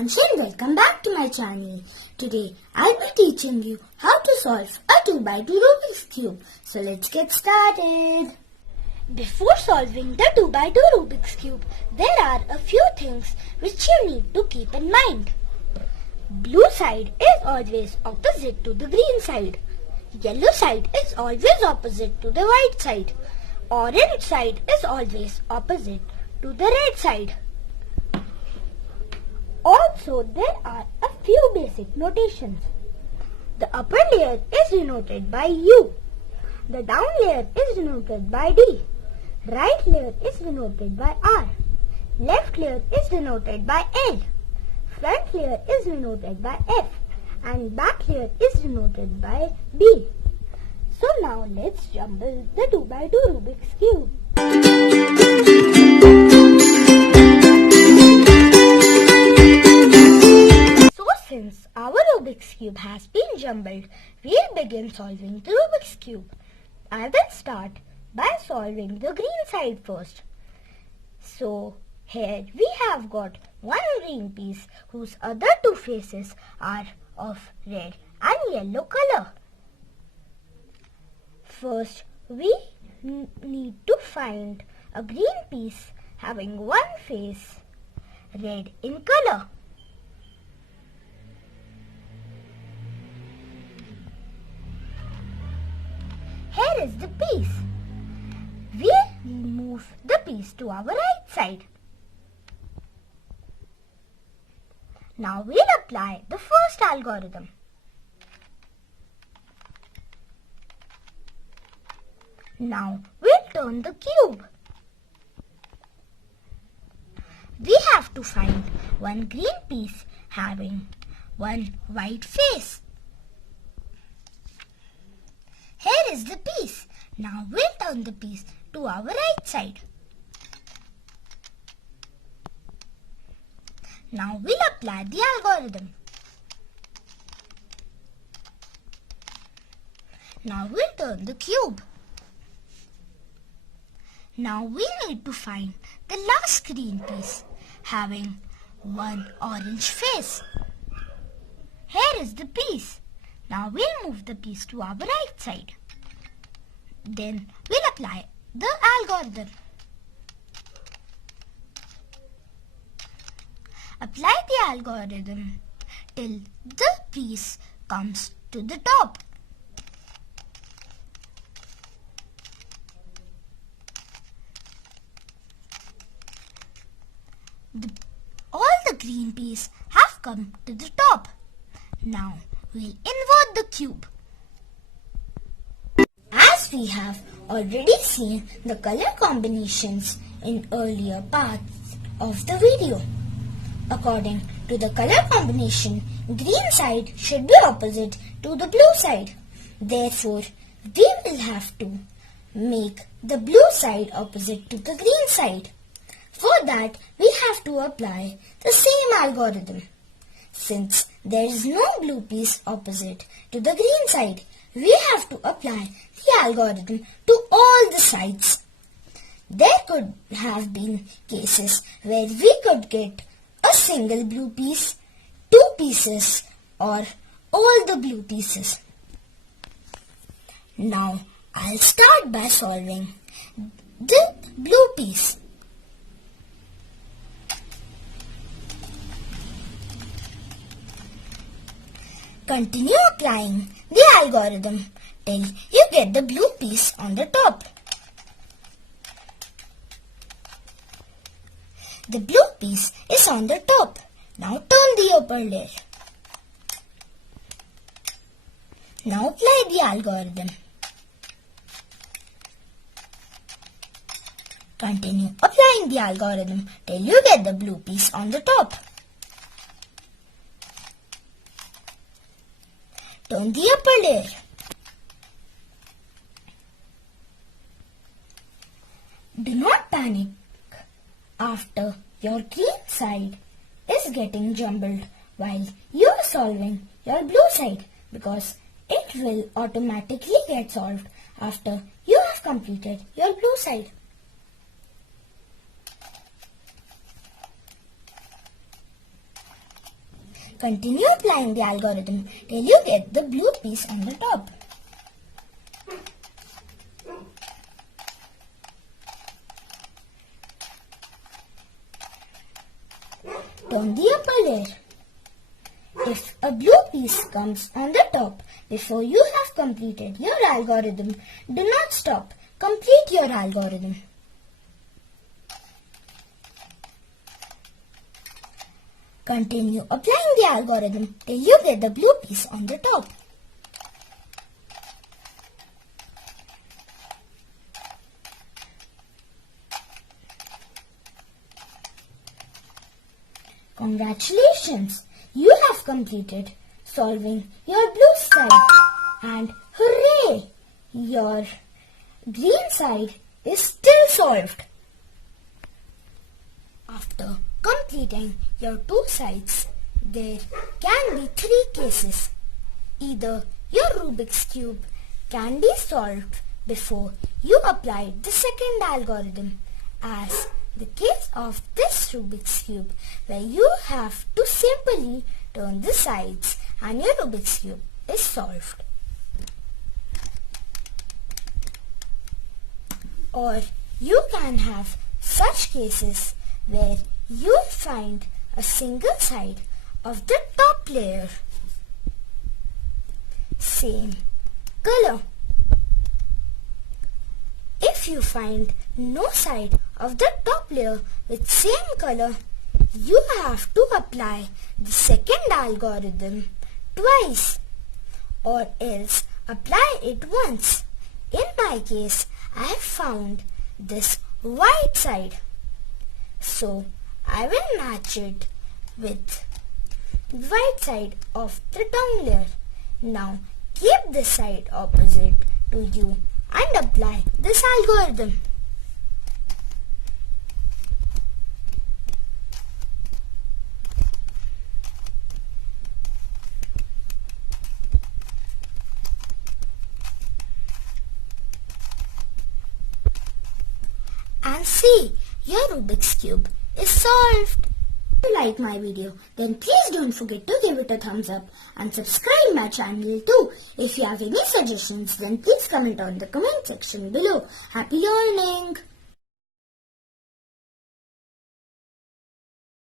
everyone and welcome back to my channel. Today I'll be teaching you how to solve a 2x2 Rubik's Cube. So let's get started. Before solving the 2x2 Rubik's Cube, there are a few things which you need to keep in mind. Blue side is always opposite to the green side. Yellow side is always opposite to the white side. Orange side is always opposite to the red side. Also, there are a few basic notations. The upper layer is denoted by U. The down layer is denoted by D. Right layer is denoted by R. Left layer is denoted by L. Front layer is denoted by F. And back layer is denoted by B. So now let's jumble the 2x2 Rubik's Cube. Since our Rubik's Cube has been jumbled, we'll begin solving the Rubik's Cube. I will start by solving the green side first. So, here we have got one green piece whose other two faces are of red and yellow color. First, we need to find a green piece having one face red in color. Here is the piece. We'll move the piece to our right side. Now we'll apply the first algorithm. Now we'll turn the cube. We have to find one green piece having one white face. Here is the piece. Now we'll turn the piece to our right side. Now we'll apply the algorithm. Now we'll turn the cube. Now we need to find the last green piece having one orange face. Here is the piece. Now we'll move the piece to our right side. Then we'll apply the algorithm. Apply the algorithm till the piece comes to the top. All the green pieces have come to the top. Now we'll invert the cube. As we have already seen the color combinations in earlier parts of the video. According to the color combination, green side should be opposite to the blue side. Therefore, we will have to make the blue side opposite to the green side. For that, we have to apply the same algorithm. Since there is no blue piece opposite to the green side, we have to apply the algorithm to all the sides. There could have been cases where we could get a single blue piece, two pieces, or all the blue pieces. Now I'll start by solving the blue piece. Continue applying the algorithm till you get the blue piece on the top. The blue piece is on the top. Now turn the upper layer. Now apply the algorithm. Continue applying the algorithm till you get the blue piece on the top. Turn the upper layer. Do not panic after your green side is getting jumbled while you are solving your blue side, because it will automatically get solved after you have completed your blue side. Continue applying the algorithm till you get the blue piece on the top. Turn the upper layer. If a blue piece comes on the top before you have completed your algorithm, do not stop. Complete your algorithm. Continue applying the algorithm till you get the blue piece on the top. Congratulations! You have completed solving your blue side, and hooray! Your green side is still solved. After completing your two sides, there can be three cases. Either your Rubik's Cube can be solved before you applied the second algorithm, as the case of this Rubik's Cube, where you have to simply turn the sides and your Rubik's Cube is solved. Or you can have such cases where you find a single side of the top layer, same color. If you find no side of the top layer with same color, you have to apply the second algorithm twice, or else apply it once. In my case, I have found this white side, so I will match it with the white side of the down layer. Now keep this side opposite to you and apply this algorithm. And see, your Rubik's Cube is solved. If you like my video, then please don't forget to give it a thumbs up and subscribe my channel too. If you have any suggestions, then please comment on the comment section below. Happy learning!